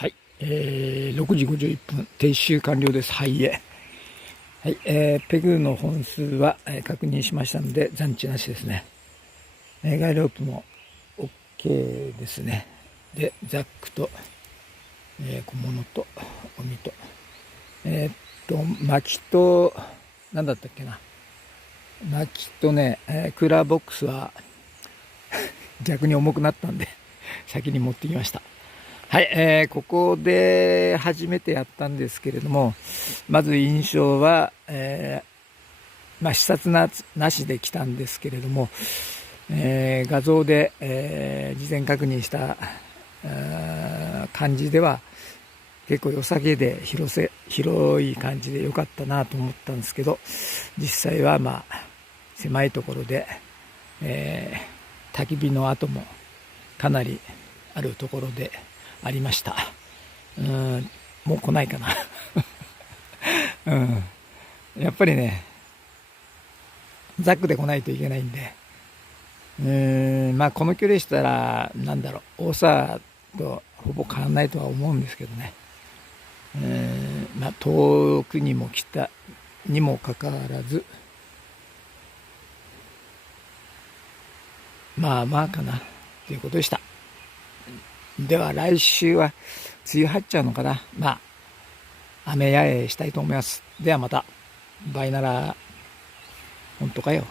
はい、6時51分、撤収完了です。はいはい、ペグの本数は、確認しましたので、残地なしですね。ガイロープも OK ですね。で、ザックと、小物と、ゴミと、薪と、なんだったっけな。薪とね、クーラーボックスは逆に重くなったんで、先に持ってきました。はい、ここで初めてやったんですけれども、まず印象は、視察なしで来たんですけれども、画像で、事前確認した感じでは結構良さげで広い感じで良かったなと思ったんですけど、実際は狭いところで焚き火の跡もかなりあるところでありました。もう来ないかな、やっぱりねザックで来ないといけないんで、まあこの距離したらなんだろう、大沢とほぼ変わらないとは思うんですけどね、まあ遠くにも来たにもかかわらず、まあまあかなということでした。では来週は梅雨入っちゃうのかな。まあ雨やえしたいと思います。ではまた。バイなら。本当かよ。